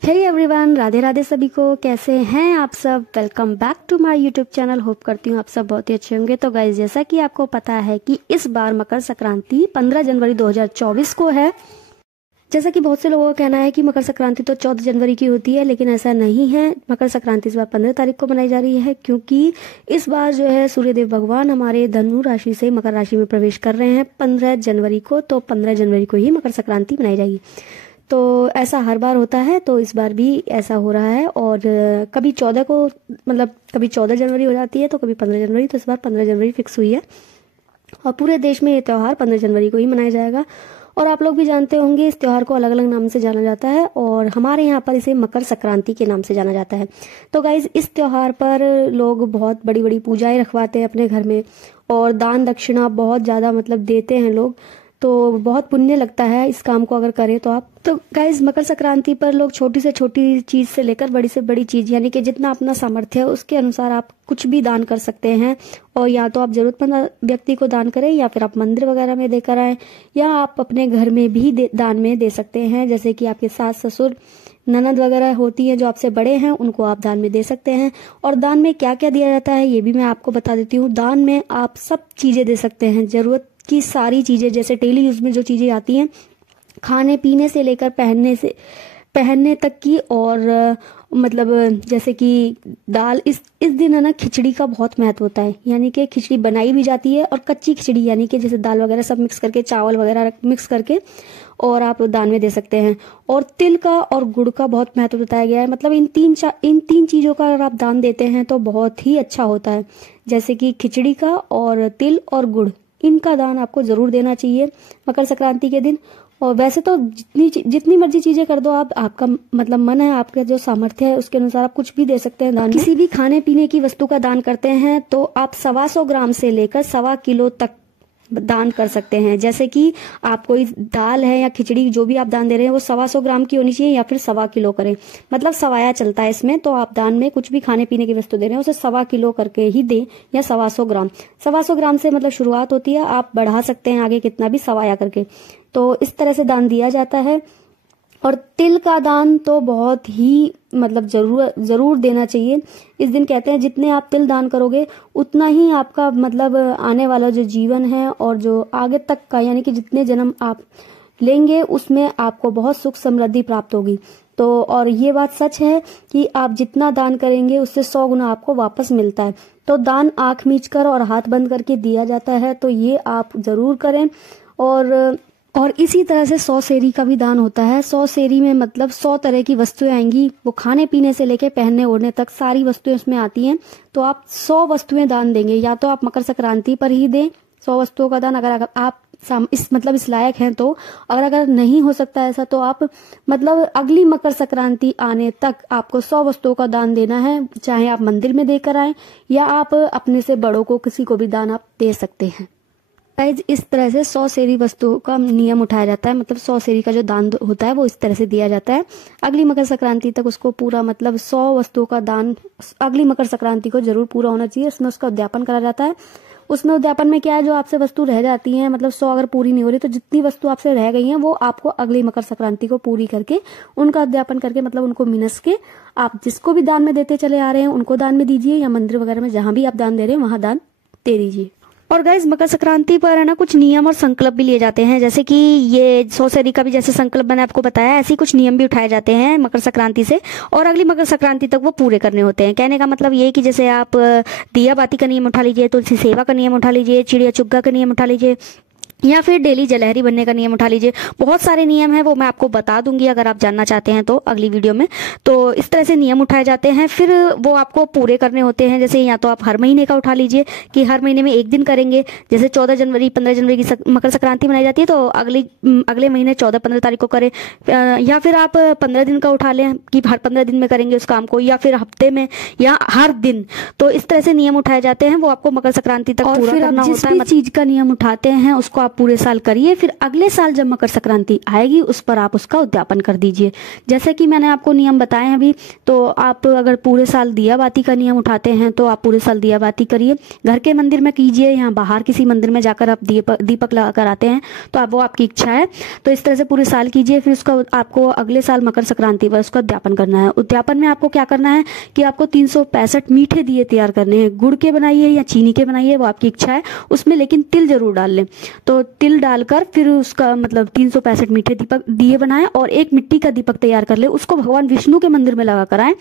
Hey everyone, Radhe Radhe सभी को। कैसे हैं आप सब? Welcome back to my YouTube channel. Hope करती हूँ आप सब बहुत ही अच्छे होंगे। तो गाइज, जैसा कि आपको पता है कि इस बार मकर संक्रांति 15 जनवरी 2024 को है। जैसा कि बहुत से लोगों का कहना है कि मकर संक्रांति तो 14 जनवरी की होती है, लेकिन ऐसा नहीं है। मकर संक्रांति इस बार 15 तारीख को मनाई जा रही है, क्योंकि इस बार जो है सूर्यदेव भगवान हमारे धनु राशि से मकर राशि में प्रवेश कर रहे हैं 15 जनवरी को। तो 15 जनवरी को ही मकर संक्रांति मनाई जाएगी। तो ऐसा हर बार होता है, तो इस बार भी ऐसा हो रहा है। और कभी 14 को, मतलब कभी 14 जनवरी हो जाती है तो कभी 15 जनवरी। तो इस बार 15 जनवरी फिक्स हुई है और पूरे देश में ये त्यौहार 15 जनवरी को ही मनाया जाएगा। और आप लोग भी जानते होंगे इस त्यौहार को अलग अलग नाम से जाना जाता है, और हमारे यहाँ पर इसे मकर संक्रांति के नाम से जाना जाता है। तो गाइज, इस त्यौहार पर लोग बहुत बड़ी बड़ी पूजाएं रखवाते हैं अपने घर में, और दान दक्षिणा बहुत ज़्यादा मतलब देते हैं लोग। तो बहुत पुण्य लगता है इस काम को अगर करें तो आप। तो गाइज, मकर संक्रांति पर लोग छोटी से छोटी चीज से लेकर बड़ी से बड़ी चीज, यानी कि जितना अपना सामर्थ्य है उसके अनुसार आप कुछ भी दान कर सकते हैं। और या तो आप जरूरतमंद व्यक्ति को दान करें, या फिर आप मंदिर वगैरह में देकर आए, या आप अपने घर में भी दान में दे सकते हैं। जैसे कि आपके सास ससुर ननद वगैरह होती है जो आपसे बड़े हैं, उनको आप दान में दे सकते हैं। और दान में क्या क्या दिया जाता है ये भी मैं आपको बता देती हूँ। दान में आप सब चीजें दे सकते हैं, जरूरत की सारी चीजें, जैसे डेली यूज में जो चीजें आती हैं, खाने पीने से लेकर पहनने तक की। और मतलब जैसे कि दाल, इस दिन है ना, खिचड़ी का बहुत महत्व होता है। यानी कि खिचड़ी बनाई भी जाती है, और कच्ची खिचड़ी यानी कि जैसे दाल वगैरह सब मिक्स करके, चावल वगैरह मिक्स करके, और आप दान में दे सकते हैं। और तिल का और गुड़ का बहुत महत्व बताया गया है। मतलब इन तीन चीजों का अगर आप दान देते हैं तो बहुत ही अच्छा होता है। जैसे कि खिचड़ी का और तिल और गुड़, इनका दान आपको जरूर देना चाहिए मकर संक्रांति के दिन। और वैसे तो जितनी मर्जी चीजें कर दो आप, आपका मतलब मन है, आपका जो सामर्थ्य है उसके अनुसार आप कुछ भी दे सकते हैं दान। किसी भी खाने पीने की वस्तु का दान करते हैं तो आप 125 ग्राम से लेकर 1.25 किलो तक दान कर सकते हैं। जैसे कि आप कोई दाल है या खिचड़ी जो भी आप दान दे रहे हैं वो 125 ग्राम की होनी चाहिए, या फिर 1.25 किलो करें। मतलब सवाया चलता है इसमें। तो आप दान में कुछ भी खाने पीने की वस्तु दे रहे हैं उसे 1.25 किलो करके ही दें, या 125 ग्राम। 125 ग्राम से मतलब शुरुआत होती है, आप बढ़ा सकते हैं आगे कितना भी सवाया करके। तो इस तरह से दान दिया जाता है। और तिल का दान तो बहुत ही मतलब जरूर देना चाहिए। इस दिन कहते हैं जितने आप तिल दान करोगे उतना ही आपका मतलब आने वाला जो जीवन है और जो आगे तक का, यानी कि जितने जन्म आप लेंगे उसमें आपको बहुत सुख समृद्धि प्राप्त होगी। तो और ये बात सच है कि आप जितना दान करेंगे उससे 100 गुना आपको वापस मिलता है। तो दान आंख मीचकर और हाथ बंद करके दिया जाता है, तो ये आप जरूर करें। और इसी तरह से 100 सेरी का भी दान होता है। 100 सेरी में मतलब 100 तरह की वस्तुएं आएंगी, वो खाने पीने से लेके पहनने ओढ़ने तक सारी वस्तुएं उसमें आती हैं। तो आप 100 वस्तुएं दान देंगे, या तो आप मकर संक्रांति पर ही दें 100 वस्तुओं का दान, अगर आप इस लायक हैं तो। अगर नहीं हो सकता ऐसा, तो आप मतलब अगली मकर संक्रांति आने तक आपको 100 वस्तुओं का दान देना है। चाहे आप मंदिर में देकर आए, या आप अपने से बड़ों को किसी को भी दान आप दे सकते हैं। इस तरह से 100 सेरी वस्तुओं का नियम उठाया जाता है। मतलब 100 सेरी का जो दान होता है वो इस तरह से दिया जाता है। अगली मकर संक्रांति तक उसको पूरा, मतलब 100 वस्तुओं का दान अगली मकर संक्रांति को जरूर पूरा होना चाहिए। उसमें उसका उद्यापन करा जाता है। उसमें उद्यापन में क्या है, जो आपसे वस्तु रह जाती है, मतलब 100 अगर पूरी नहीं हो रही तो जितनी वस्तु आपसे रह गई है वो आपको अगली मकर संक्रांति को पूरी करके, उनका उद्यापन करके, मतलब उनको मिनस के, आप जिसको भी दान में देते चले आ रहे हैं उनको दान में दीजिए, या मंदिर वगैरह में जहां भी आप दान दे रहे हैं वहां दान दे दीजिए। और गाइज, मकर संक्रांति पर है ना कुछ नियम और संकल्प भी लिए जाते हैं। जैसे कि ये 100 सेरी का भी जैसे संकल्प मैंने आपको बताया, ऐसे कुछ नियम भी उठाए जाते हैं मकर संक्रांति से, और अगली मकर संक्रांति तक वो पूरे करने होते हैं। कहने का मतलब ये है कि जैसे आप दिया बाती का नियम उठा लीजिए, तुलसी सेवा का नियम उठा लीजिए, चिड़िया चुग्गा का नियम उठा लीजिए, या फिर डेली जलहरी बनने का नियम उठा लीजिए। बहुत सारे नियम हैं, वो मैं आपको बता दूंगी अगर आप जानना चाहते हैं तो अगली वीडियो में। तो इस तरह से नियम उठाए जाते हैं, फिर वो आपको पूरे करने होते हैं। जैसे या तो आप हर महीने का उठा लीजिए कि हर महीने में एक दिन करेंगे। जैसे 14 जनवरी 15 जनवरी की मकर संक्रांति मनाई जाती है, तो अगले महीने 14-15 तारीख को करें। या फिर आप 15 दिन का उठा लें कि हर 15 दिन में करेंगे उस काम को, या फिर हफ्ते में, या हर दिन। तो इस तरह से नियम उठाए जाते हैं, वो आपको मकर संक्रांति तक पूरा करना होता है। जिस भी चीज का नियम उठाते हैं उसको आप पूरे साल करिए, फिर अगले साल जब मकर संक्रांति आएगी उस पर आप उसका उद्यापन कर दीजिए। जैसे कि मैंने आपको नियम बताए हैं अभी, तो आप अगर पूरे साल दिया बाती का नियम उठाते हैं तो आप पूरे साल दिया बाती करिए। घर के मंदिर में कीजिए या बाहर किसी मंदिर में जाकर आप दीपक लगा कर आते हैं तो आप वो आपकी इच्छा है। तो इस तरह से पूरे साल कीजिए, फिर उसका आपको अगले साल मकर संक्रांति पर उसका उद्यापन करना है। उद्यापन में आपको क्या करना है कि आपको 365 मीठे दिए तैयार करने हैं। गुड़ के बनाइए या चीनी के बनाइए, वो आपकी इच्छा है, उसमें लेकिन तिल जरूर डाल लें। तो तिल डालकर फिर उसका मतलब 365 मीठे दीपक दिए बनाएं और एक मिट्टी का दीपक तैयार कर ले, उसको भगवान विष्णु के मंदिर में लगा कर आए।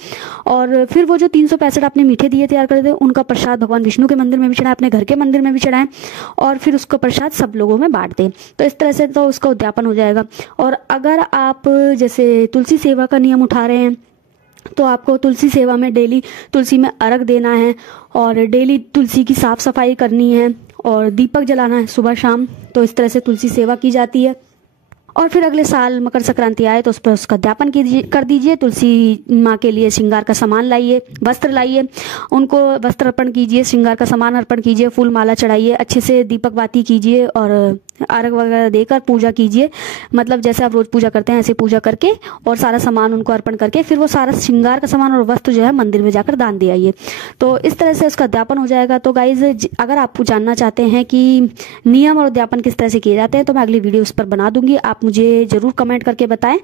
और फिर वो जो 365 आपने मीठे दिए तैयार कर दे, उनका प्रसाद भगवान विष्णु के मंदिर में भी चढ़ाएं, अपने घर के मंदिर में भी चढ़ाएं और फिर उसका प्रसाद सब लोगों में बांट दें। तो इस तरह से तो उसका उद्यापन हो जाएगा। और अगर आप जैसे तुलसी सेवा का नियम उठा रहे हैं तो आपको तुलसी सेवा में डेली तुलसी में अर्घ देना है और डेली तुलसी की साफ सफाई करनी है और दीपक जलाना है सुबह शाम। तो इस तरह से तुलसी सेवा की जाती है। और फिर अगले साल मकर संक्रांति आए तो उस पर उसका उद्यापन कर दीजिए। तुलसी माँ के लिए श्रृंगार का सामान लाइए, वस्त्र लाइए, उनको वस्त्र अर्पण कीजिए, श्रृंगार का सामान अर्पण कीजिए, फूल माला चढ़ाइए, अच्छे से दीपक बाती कीजिए और अर्घ वगैरह देकर पूजा कीजिए। मतलब जैसे आप रोज पूजा करते हैं ऐसे पूजा करके और सारा सामान उनको अर्पण करके फिर वो सारा श्रृंगार का सामान और वस्त्र जो है मंदिर में जाकर दान दे आइए। तो इस तरह से उसका उद्यापन हो जाएगा। तो गाइज अगर आप जानना चाहते हैं कि नियम और उद्यापन किस तरह से किए जाते हैं तो मैं अगली वीडियो उस पर बना दूंगी, आप मुझे जरूर कमेंट करके बताएं।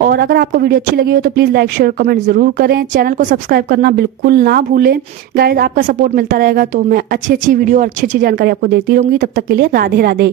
और अगर आपको वीडियो अच्छी लगी हो तो प्लीज़ लाइक शेयर कमेंट जरूर करें। चैनल को सब्सक्राइब करना बिल्कुल ना भूलें। गाइज आपका सपोर्ट मिलता रहेगा तो मैं अच्छी वीडियो और अच्छी जानकारी आपको देती रहूंगी। तब तक के लिए राधे राधे।